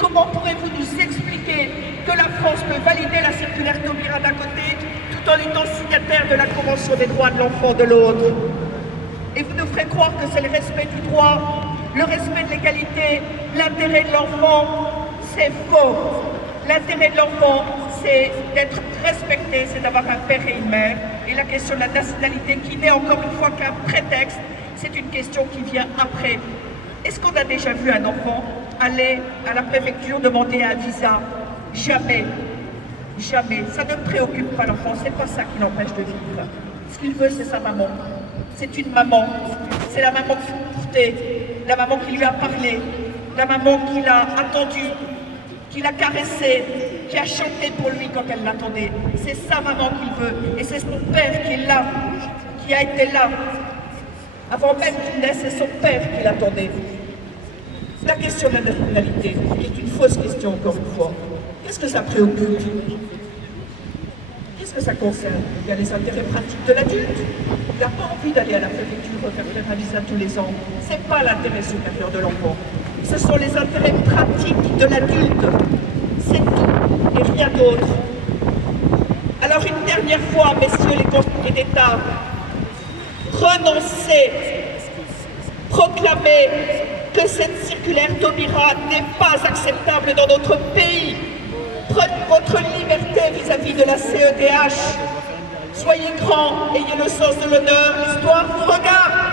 comment pourrez-vous nous expliquer que la France peut valider la circulaire Taubira d'un côté, tout en étant signataire de la Convention des droits de l'enfant de l'autre? Et vous nous ferez croire que c'est le respect du droit, le respect de l'égalité, l'intérêt de l'enfant. C'est faux. L'intérêt de l'enfant, c'est d'être respecté, c'est d'avoir un père et une mère. Et la question de la nationalité, qui n'est encore une fois qu'un prétexte, c'est une question qui vient après. Est-ce qu'on a déjà vu un enfant aller à la préfecture demander un visa? Jamais. Jamais. Ça ne préoccupe pas l'enfant, c'est pas ça qui l'empêche de vivre. Ce qu'il veut, c'est sa maman. C'est une maman. C'est la maman qui l'a porté, la maman qui lui a parlé, la maman qui l'a attendu, qui l'a caressé, qui a chanté pour lui quand elle l'attendait. C'est sa maman qu'il veut. Et c'est son père qui est là, qui a été là. Avant même qu'il naisse, c'est son père qui l'attendait. La question de la nationalité est une fausse question, encore une fois. Qu'est-ce que ça préoccupe? Qu'est-ce que ça concerne? Il y a les intérêts pratiques de l'adulte. Il n'a pas envie d'aller à la préfecture faire un visa tous les ans. Ce n'est pas l'intérêt supérieur de l'enfant. Ce sont les intérêts pratiques de l'adulte. C'est tout et rien d'autre. Alors une dernière fois, messieurs les conseillers d'État, renoncez, proclamez que cette circulaire Taubira n'est pas acceptable dans notre pays. Prenez votre liberté vis-à-vis de la CEDH. Soyez grands, ayez le sens de l'honneur, l'histoire vous regarde.